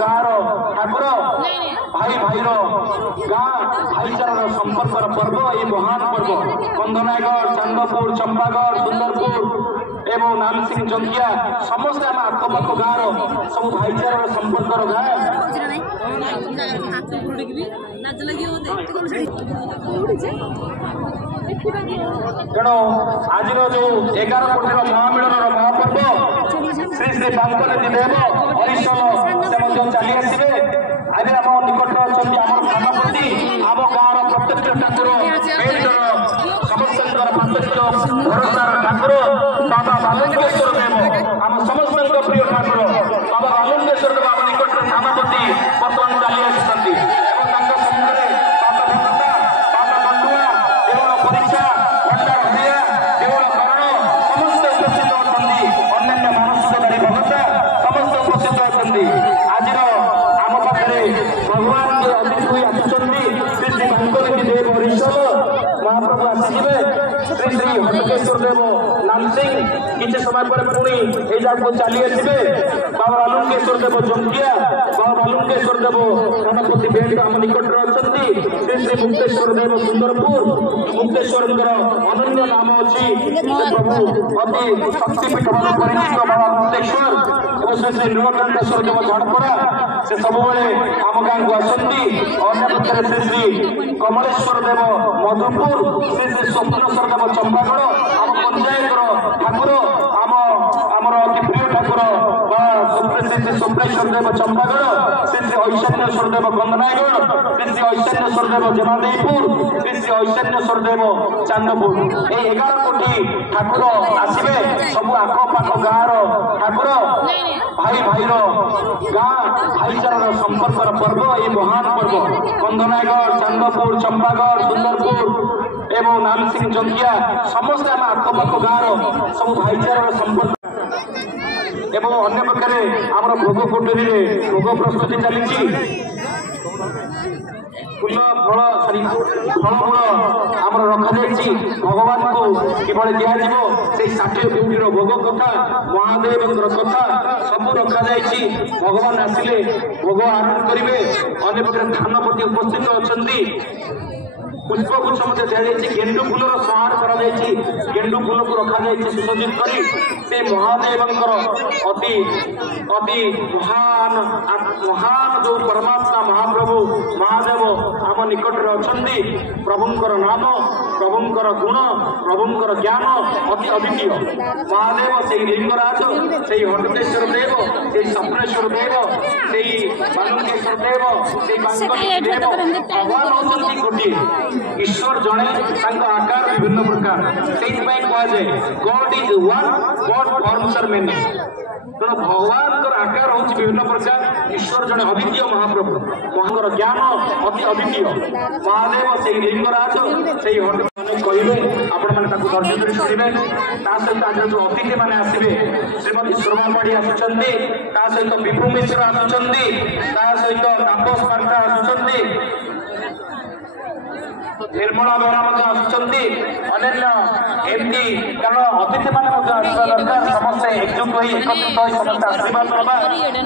गाँव ठाकुर भाई भाई गाँ भाईचार संपर्क पर्व ये महान पर्व कंधनागढ़ चांदपुर चंपागढ़ सुंदरपुर एवं नामसिंह जंगिया समस्त आम आखपाख गाँव सब भाईचार संपर्क तेणु आज जो 11 कोटी महामिलन महापर्व श्री श्री बांकनेती देव हरिशल से चली आसवे आज आम निकट अच्छा आम ग्रामपति आम गाँव प्रत्यक्ष ठाकुर समस्त भरोसार ठाकुर बाबा बालुंकेश्वर देव आम समस्त प्रिय ठाकुर बाबा बालुंकेश्वर देव आम निकट ग्रामपति बर्तमान चली आसुच्च महाप्रभु आसवे श्री श्री हटकेश्वर देव नामसिंह किसी समय पर पुणी ये जगह चली आसवे बाबा बालुंकेश्वर देव जंगिया बाबा बालुंकेश्वर देव गणपति बेट आम निकट अच्छा श्री श्री मुक्तेश्वर देव सुंदरपुर मुक्तेश्वर अनन्य नाम अच्छी प्रभु अति शक्तिपीठ भाव परिचित बाबा मुक्तेश्वर और श्री श्री नीलकंठेश्वर देव झड़परा से सब आम गाँव को आसती अन्य श्री श्री कमलेश्वर देव मधुपुर श्री श्री स्वप्नेश्वर देव चंपागढ़ आम पंचायत ठाकुर आमर अति प्रिय ठाकुर श्री श्री स्वप्नेश्वर देव चंपागढ़ श्री श्री ऐशान्येश्वर देव कंधनागढ़ श्री श्री ऐशान्येश्वर देव जमादेपुर श्री श्री ऐशान्येश्वर देव चांदपुर ये 11 कोटी ठाकुर आसवे सब आखपाख गाँव ठाकुर भाई भाई गाँ भाईचार संपर्क पर्व ये महान पर्व कंधनागढ़ चांदपुर चंपागढ़ सुंदरपुर एवं नामसिंह जंगिया समस्त आम आखपाख गाँव सब भाईचार संपर्क एवं अन्य प्रकार आमर भोग कोटरी भोग प्रस्तुति चली फूल फल फलमूल आमर रखा भगवान को किभली दिज्व से 60 कोटी भोग कथा महादेव कथा सब रखा भगवान आसिले भोग आरंभ करेंगे अन्य प्रकार थानपति उपस्थित अच्छा पुष्पगुच्छ मध्य दिखाई गेंडु फूलर संहार कर गेंडु फूल को रखा सुसज्जित कर से महादेव अति अति महान महान जो परमात्मा महाप्रभु महादेव आम निकट अच्छा प्रभुंर नाम प्रभुंर गुण प्रभुंर ज्ञान अति अद्वितीय महादेव से लिंगराज से हटकेश्वर देव से स्वप्नेश्वर देव से बालुंकेश्वर देव से देव भगवान होती गोटे ईश्वर जड़े आकार विभिन्न प्रकार से कहुए God is one God forms are many तेणु भगवान आकार हूँ विभिन्न प्रकार ईश्वर जड़े अद्वितीय महाप्रभु महांकर ज्ञान अति अद्वितीय महादेव से लिंगराज से कहे आपण मैंने धैर्य धरी शुणे सहित आज जो अतिथि मैंने आसवे श्रीमती शर्मा पाढ़ी आसुच्च सहित विभु मिश्र आसुच्च सहित तापस पांडा आसुच्च निर्मला बेहरा आसुच्च अन्य एमती कारण अतिथि मैंने दरकार समस्ते एकजुट हो एकत्रित हो समस्त आशीर्वाद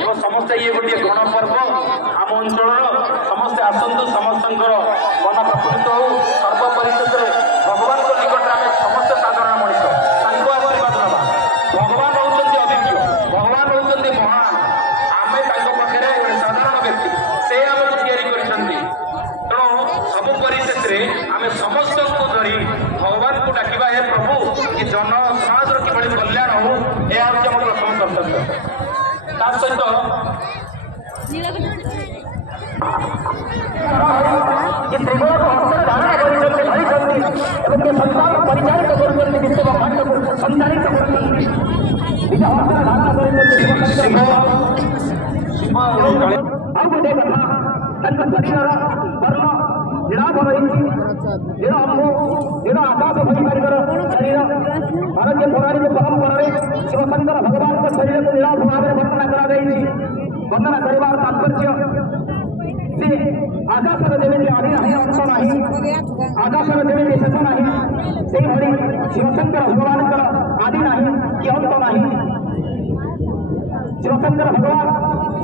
ना समस्ते ये गोटे गणपर्व आम अंचल समस्ते आसतु समस्त मन प्रफुल्लित हो सर्वपरिषद भगवान निकट आम समस्त साधारण मनीष आशीर्वाद ना भगवान होती अद्वितीय भगवान होती महान आम पाखे साधारण व्यक्ति से आमको या सब परिशेष आम समस्त को धरी भगवान को डाकिबा हे प्रभु कि जन समाज किभली कल्याण हो यह हूँ आम प्रथम कर्तव्य सहित आकाश भैमारीकर शरीर भारतीय पौराणिक परंपरा शिवशंकर भगवान को शरीर को निराश भाव में वंदना कर तात्पर्य से आकाशर देवी आदि ना अंत ना आकाशर देवी शेष ना से शिवशंकर भगवान आदि ना कि अंत ना शिवशंकर भगवान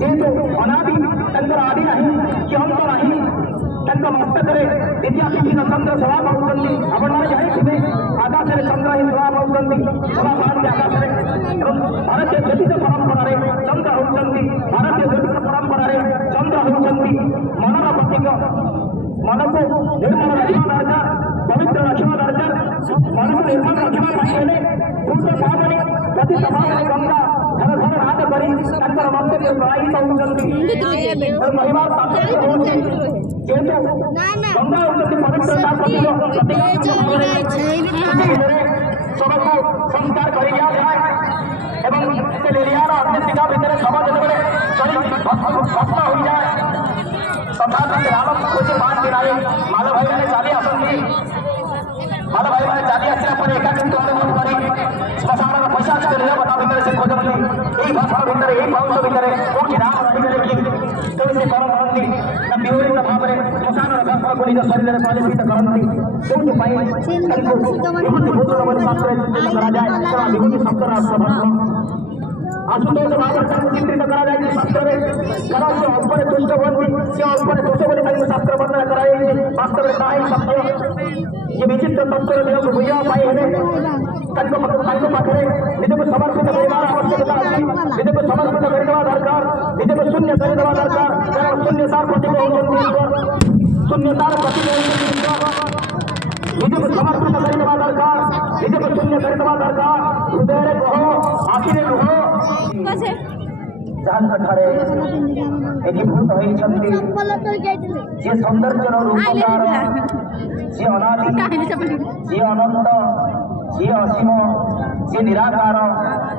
ଯେହେତୁ ଅନାଦି ତାଙ୍କର ଆଦି ନାହିଁ କି ଅନ୍ତ ନାହିଁ ତାଙ୍କ ମସ୍ତକରେ ଦ୍ୱିତୀୟ ବିଭିନ୍ନ ଚନ୍ଦ୍ର ଶୋଭା ପାଉଛନ୍ତି। ଆପଣମାନେ ଜାଣିଥିବେ ଆକାଶରେ ଚନ୍ଦ୍ର ହିଁ ଶୋଭା ପାଉଛନ୍ତି, ଶୋଭା ପାଆନ୍ତି ଆକାଶରେ। ଏବଂ ଭାରତୀୟ ଜ୍ୟୋତିଷ ପରମ୍ପରାରେ ଚନ୍ଦ୍ର ହେଉଛନ୍ତି ମନର ପ୍ରତୀକ। ମନକୁ ନିର୍ମଳ ରଖିବା ଦରକାର, ପବିତ୍ର ରଖିବା ଦରକାର। ମନକୁ ନିର୍ମଳ ରଖିବା ପାଇଁ ହେଲେ ଭୂତ ଭାବନି ପ୍ରତି ସଭାବରେ ଗଙ୍ଗା ଧର ଧର ରାଜ କରି ତାଙ୍କର ମସ୍ତକରେ ପ୍ରବାହିତ ହେଉଛନ୍ତି। ମହିମାର ତାତ୍ପର୍ଯ୍ୟ ହେଉଛି ଯେହେତୁ ଗଙ୍ଗା ହେଉଛନ୍ତି ପବିତ୍ରତା ପ୍ରତୀକ। ଶବକୁ ସଂସ୍କାର କରି ଦିଆଯାଏ ଏବଂ ସେ ଲେରିଆର ଅନ୍ୟେଷିକା ଭିତରେ ଶବ ଯେତେବେଳେ ଭସ୍ମ ହୋଇଯାଏ ତଥାପି ରାମ ଖୋଜି ପାଆନ୍ତି ନାହିଁ। ମାଲ ଭାଇମାନେ ଚାଲି ଆସନ୍ତି। ମାଲ ଭାଇମାନେ ଚାଲି ଆସିଲା ପରେ ଏକାଠି ଅନୁଭବ କରି ଶ୍ମଶାନର ପଇସା ତା ଭିତରେ ସେ ଖୋଜନ୍ତି। ଏଇ ଭସ୍ମ ଭିତରେ ଏଇ ପାଉଁଶ ଭିତରେ କୋଉଠି ରାମ ରହିଗଲେ କି ତେଣୁ ସେ କଣ କରନ୍ତି ନା ବିହୋଳିତ ଭାବରେ ଶ୍ମଶାନର ଭସ୍ମକୁ ନିଜ ଶରୀରରେ ପରିବର୍ତ୍ତିତ କରନ୍ତି। ଯେଉଁଥିପାଇଁ ତାଙ୍କୁ ବିଭୂତି ଭୂଷଣ ବୋଲି ଶାସ୍ତ୍ରରେ ଚିତ୍ରିତ କରାଯାଏ। କାରଣ ବିଭୂତି ଶବ୍ଦର ଅର୍ଥ ଭସ୍ମ। ଆଶୁତୋଷ ଭାବରେ ତାଙ୍କୁ ଚିତ୍ରିତ କରାଯାଇଛି ଶାସ୍ତ୍ରରେ। କାରଣ ସେ ଅଳ୍ପରେ ଦୁଷ୍ଟ ହୁଅନ୍ତି, ସେ ଅଳ୍ପରେ ଦୋଷ ବୋଲି ତାଙ୍କୁ ଶାସ୍ତ୍ର ବର୍ଣ୍ଣନା କରାଯାଇଛି। ବାସ୍ତବରେ ତାହା ହିଁ ସତ୍ୟ। ଏ ବିଚିତ୍ର ତତ୍ତ୍ୱର ଦେହକୁ ବୁଝିବା ପାଇଁ ହେଲେ ତାଙ୍କ ପାଖରେ ନିଜକୁ ସମର୍ପିତ କରିବାର ଆବଶ୍ୟକତା ଅଛି। ନିଜକୁ ସମର୍ପିତ କରିଦେବା ଦରକାର, ନିଜକୁ ଶୂନ୍ୟ କରିଦେବା ଦରକାର। କାରଣ ଶୂନ୍ୟତାର ପ୍ରତୀକ ହେଉଛନ୍ତି ଈଶ୍ୱର, ଶୂନ୍ୟତାର ପ୍ରତୀକ ହେଉଛନ୍ତି ଈଶ୍ୱର। ନିଜକୁ ସମର୍ପିତ କରିଦେବା ଦରକାର, ନିଜକୁ ଶୂନ୍ୟ କରିଦେବା ଦରକାର। ହୃଦୟରେ କହ, ଆଖିରେ ଲୁହ। ଯାହାଙ୍କଠାରେ ଏକୀଭୂତ ହୋଇଛନ୍ତି ଯିଏ ସୌନ୍ଦର୍ଯ୍ୟର ରୂପକାର, ଯିଏ ଅନାଦି, ଯିଏ ଅନନ୍ତ, ଯିଏ ଅସୀମ, ଯିଏ ନିରାକାର,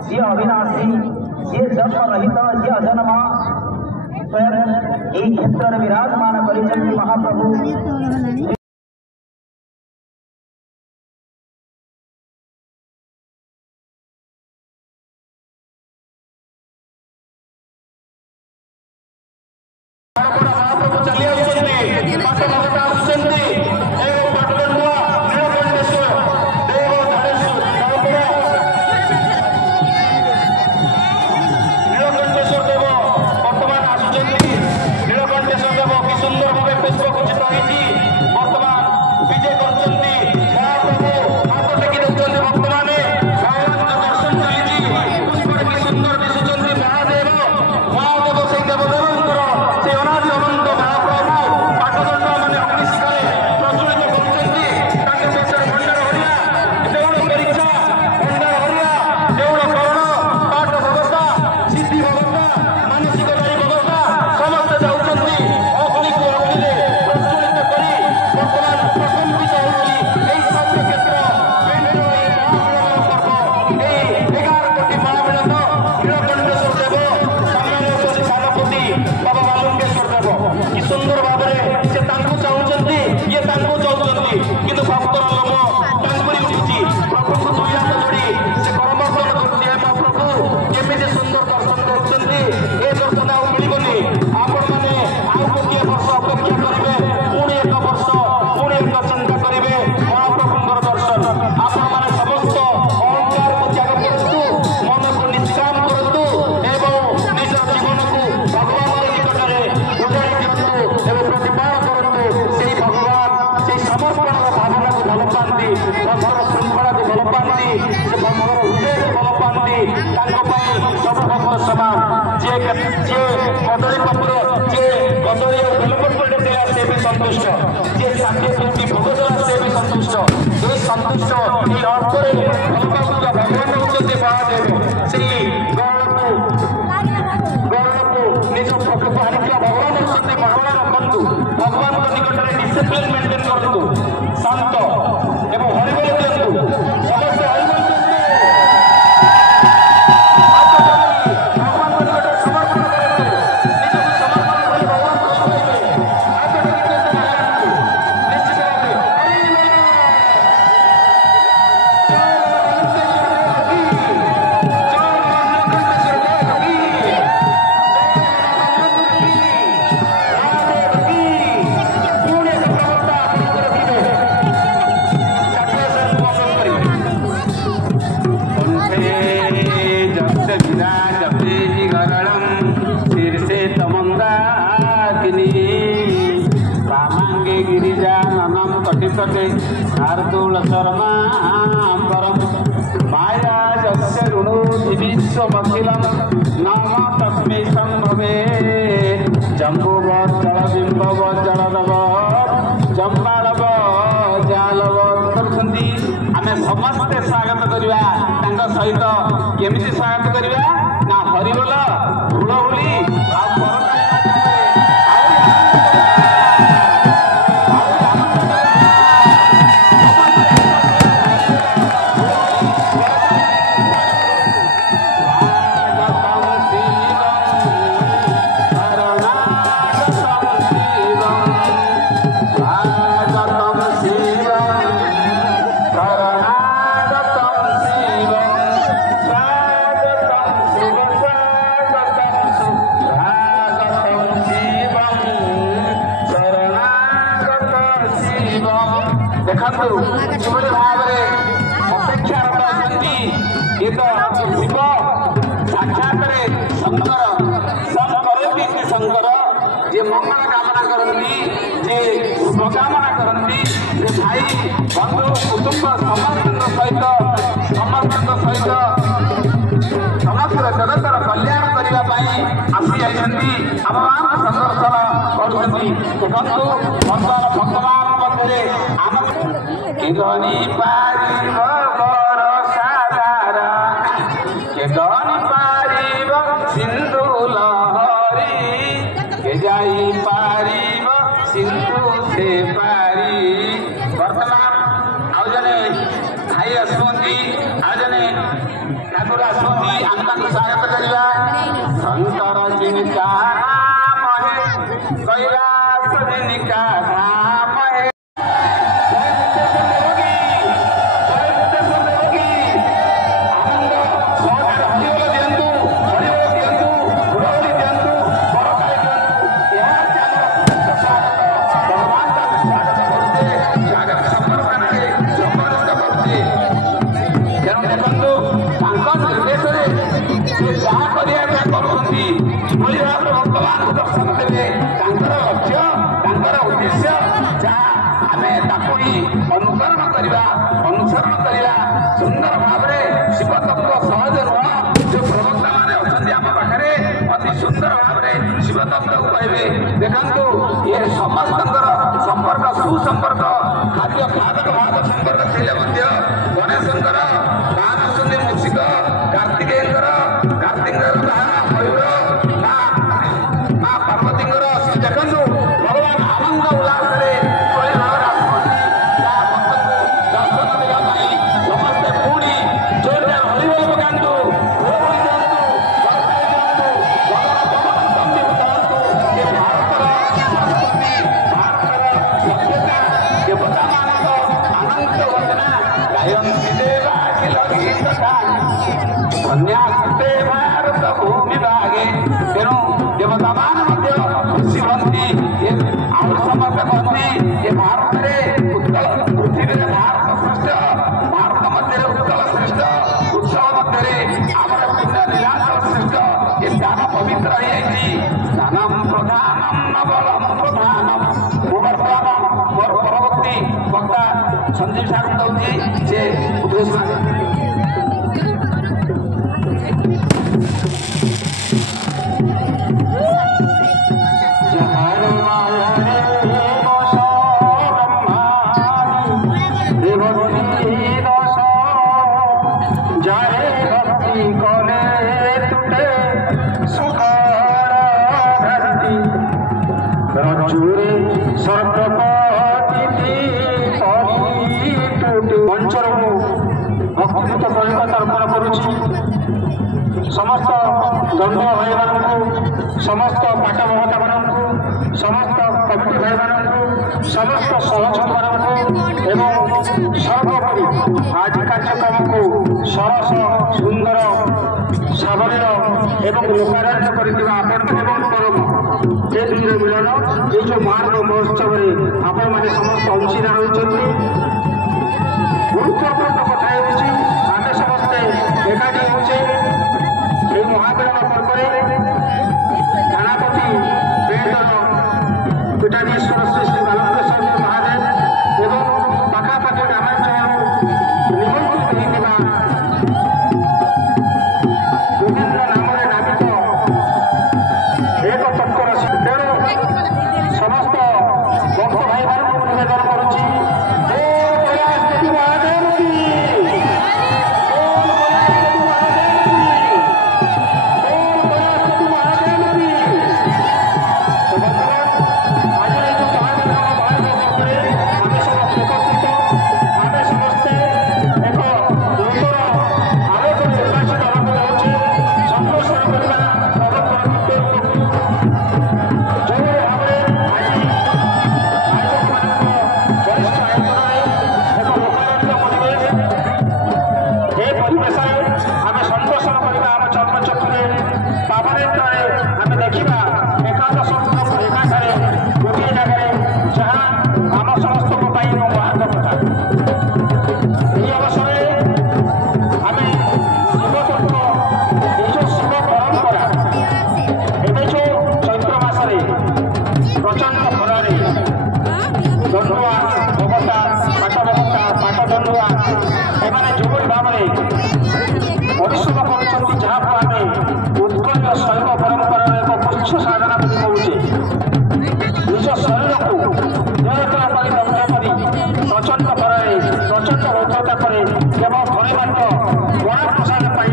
ଯିଏ ଅବିନାଶୀ, ଯିଏ ଜନ୍ମ ରହିତ, ଯିଏ ଅଜନ୍ମ, ସ୍ୱୟଂ ଏହି କ୍ଷେତ୍ରରେ ବିରାଜମାନ କରିଛନ୍ତି ମହାପ୍ରଭୁ। वन्दे शार्दूल शर्माम्बरम् माया यस्य ऋणोधि विश्वमखिलं नाम तस्मै सम्भवे जम्बुवत् जलबिम्बवत् जलदवत् जम्बाळवत् जालवत् କରୁଛନ୍ତି। ଆମେ ସମସ୍ତେ ସ୍ୱାଗତ କରିବା ତାଙ୍କ ସହିତ। କେମିତି ସ୍ୱାଗତ କରିବା ନା ହରିବୋଲ ହୁଳହୁଳି ଆଉ କରତାଳି ଦେଖନ୍ତୁ କିଭଳି ଭାବରେ ଅପେକ୍ଷାରତ ଅଛନ୍ତି। ଏ ତ ଶିବ ସାକ୍ଷାତରେ ଶଙ୍କର କରନ୍ତି ଶଙ୍କର ଯେ ମଙ୍ଗଳ କାମନା କରନ୍ତି, ଯେ ଶୁଭ କାମନା କରନ୍ତି, ଯେ ଭାଇ ବନ୍ଧୁ କୁଟୁମ୍ବ ସମସ୍ତଙ୍କ ସହିତ ସମସ୍ତ ଜଗତର କଲ୍ୟାଣ କରିବା ପାଇଁ ଆସି ଯାଇଛନ୍ତି। ଆମମାନଙ୍କୁ ସଂଦର୍ଶନ କରୁଛନ୍ତି। ଦେଖନ୍ତୁ ବର୍ତ୍ତମାନ ଭକ୍ତମାନଙ୍କ ମଧ୍ୟରେ ଆମ କେଗଣି ପାରିବ ବରଷା ଧାରା, କେଗଣି ପାରିବ ସିନ୍ଧୁ ଲହରୀ, କେ ଯାଇ ପାରିବ ସିନ୍ଧୁ ସେ ପାରି। ବର୍ତ୍ତମାନ ଆଉ ଜଣେ ଭାଇ ଆସୁଛନ୍ତି, ଆଉ ଜଣେ ଠାକୁର ଆସୁଛନ୍ତି। ଆମେ ତାଙ୍କୁ ସ୍ୱାଗତ କରିବା। ଶଙ୍କର ଜିନିକା ନାମ ହେ କୈଳାସ ଜିନିକା ଧାମ ହେ। କିଭଳି ଭାବରେ ଭଗବାନଙ୍କୁ ଦର୍ଶନ ଦେବେ, ତାଙ୍କର ଲକ୍ଷ୍ୟ ତାଙ୍କର ଉଦ୍ଦେଶ୍ୟ ଯାହା ଆମେ ତାକୁ ହିଁ ଅନୁସରଣ କରିବା। ସୁନ୍ଦର ଭାବରେ ଶିବ ତତ୍ଵ ସହଜ ନୁହଁ। ଯୋଉ ପ୍ରବକ୍ତା ମାନେ ଅଛନ୍ତି ଆମ ପାଖରେ ଅତି ସୁନ୍ଦର ଭାବରେ ଶିବ ତତ୍ଵକୁ କହିବେ। ଦେଖନ୍ତୁ ଏ ସମସ୍ତଙ୍କର ସମ୍ପର୍କ ସୁସମ୍ପର୍କ, ଖାଦ୍ୟ ଖାଦକ ଭାଗ ସମ୍ପର୍କ ଥିଲେ ମଧ୍ୟ ଗଣେଶଙ୍କର ବାହନ ଆସୁଛନ୍ତି ମୂଷିକ, କାର୍ତ୍ତିକେୟଙ୍କର ବାହନ ମୟୂର, ମା ପାର୍ବତୀଙ୍କର ଦେଖନ୍ତୁ ଭଗବାନ ଆନନ୍ଦ ଉଲ୍ଲାସରେ କିଭଳି ଭାବରେ ଆସୁଛନ୍ତି। ଯାହା ଭକ୍ତଙ୍କୁ ଦର୍ଶନ ଦେବା ପାଇଁ ସମସ୍ତେ ପୁଣି ଜୋରରେ ହରିବୋଲ ପକାନ୍ତୁ, ହୁଳହୁଳି ଦିଅନ୍ତୁ, କରତାଳି ଦିଅନ୍ତୁ, ଗଗନ ପବନ ସ୍ତମ୍ଭୀଭୂତ ହୁଅନ୍ତୁ। ଏ ଭାରତର ସଂସ୍କୃତି, ଭାରତର ସଭ୍ୟତା, ଦେବତାମାନଙ୍କ ଆନନ୍ଦ ବନ୍ଦନା ଗାୟନ୍ତି ଦେବାଖିଲ ଗୀତଟା ଧନ୍ୟାସ୍ତେ ଭାରତ ଭୂମି ଭାଗେ। ତେଣୁ ଦେବତାମାନେ ମଧ୍ୟ ଖୁସି ହୁଅନ୍ତି। ଆହୁରି ସମସ୍ତେ କହନ୍ତି ଏ ଭାରତରେ ଉତ୍କଳ, ପୃଥିବୀରେ ଭାରତ ଶ୍ରେଷ୍ଠ, ଭାରତ ମଧ୍ୟରେ ଉତ୍କଳ ଶ୍ରେଷ୍ଠ, ଉତ୍ସବ ମଧ୍ୟରେ ଆମର ପୁଣ୍ୟ ନିଳାଚଳ ଶ୍ରେଷ୍ଠ। ଏ ସ୍ଥାନ ପବିତ୍ର ହେଇଯାଇଛି। ସ୍ଥାନମ ପ୍ରଧାନମ ନବଳମ ପ୍ରଧାନମ। ମୁଁ ବର୍ତ୍ତମାନ ମୋର ପରବର୍ତ୍ତୀ ବକ୍ତା ସଞ୍ଜୀବ ସାର୍ଙ୍କୁ ଦଉଛି ଯେ ଉଦ୍ଘୋଷଣା। समस्त दंड भाई मानू, समस्त पाठ महता मानू, समस्त कमिटी भाई मानू, समस्त सहयोग मानू एवं सर्वोपरि आज कार्यक्रम को सरस सुंदर सावलील एवं लोकारण्य कर मिलन ये जो महान महोत्सव आपण मैंने समस्त अंशीदार होती। गुरुत्वपूर्ण कथा आम समस्ते एकाठी होचे महादेव पर्व थानापति पीठर पीठाधीश्वर श्री श्री बालकेश्वर महादेव एवं ଏକ ତତ୍ପର ତେଣୁ ସମସ୍ତ ଭକ୍ତ ଭାଇମାନଙ୍କୁ ନିବେଦନ କରୁଛି ପରିଶ୍ରମ କରୁଛନ୍ତି ଯାହାକୁ ଆମେ ଉତ୍କଳୀୟ ଶୈବ ପରମ୍ପରାର ଏକ ପୁଚ୍ଛ ସାଧନା ବୋଲି କହୁଛେ ନିଜ ଶରୀରକୁ ଦେହତଳ କରି ଦଗ୍ଧ କରି ପ୍ରଚଣ୍ଡ ଖରାରେ ପ୍ରଚଣ୍ଡ ରୌଦ୍ରତା ପରେ କେବଳ ଥରେ ମାତ୍ର ମହାପ୍ରସାଦ ପାଇଁ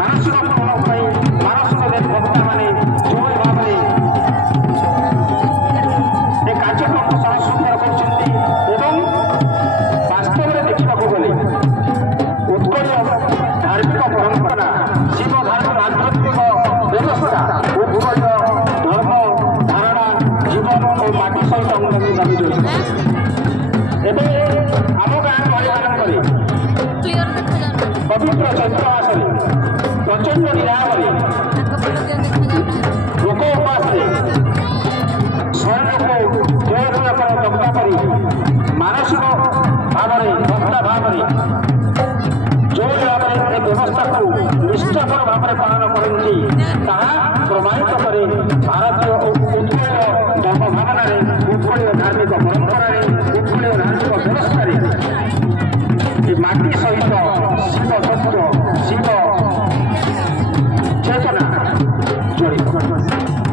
ମାନସିକ ପୂରଣ ପାଇଁ ମାନସିକ ଭକ୍ତମାନେ ଯେଉଁଭଳି ଭାବରେ ଏ କାର୍ଯ୍ୟକ୍ରମକୁ ସହ ସୁନ୍ଦର କରୁଛନ୍ତି ଏବଂ ବାସ୍ତବରେ ଦେଖିବାକୁ ଗଲେ ଧାର୍ମିକ ପରମ୍ପରା ଶିବ ଧାର୍ମିକ ଆଧ୍ୟାତ୍ମିକ ବ୍ୟବସ୍ଥା ଉତ୍କଳୀୟ ଧର୍ମ ଧାରଣା ଜୀବନ ଓ ମାଟି ସହିତ ଆମକୁ ଦାବି ଜଡ଼ିତ ଏବେ ଆମ ଗାଁ ଗହଳିମାନଙ୍କରେ ପବିତ୍ର ଚୈତ୍ର ମାସରେ ପ୍ରଚଣ୍ଡ ନିରାମରେ ଲୋକ ଉପାସରେ ଶରୀରକୁ ଦେହତଳ କରି ଦଗ୍ଧ କରି ମାନସିକ ଭାବରେ ଭକ୍ତା ଭାବରେ ଯେଉଁ ଭାବରେ ଏ ବ୍ୟବସ୍ଥାକୁ ନିଷ୍ଠାପର ଭାବରେ ପାଳନ କରନ୍ତି ତାହା ପ୍ରମାଣିତ କରେ ଭାରତୀୟ ଉତ୍କଳୀୟ ଧର୍ମ ଭାବନାରେ ଉତ୍କଳୀୟ ଧାର୍ମିକ ପରମ୍ପରାରେ ଉତ୍କଳୀୟ ଧାର୍ମିକ ବ୍ୟବସ୍ଥାରେ ଏ ମାଟି ସହିତ ଶିବ ତତ୍ତ୍ୱ ଶିବ ଚେତନା ଜଡ଼ିତ।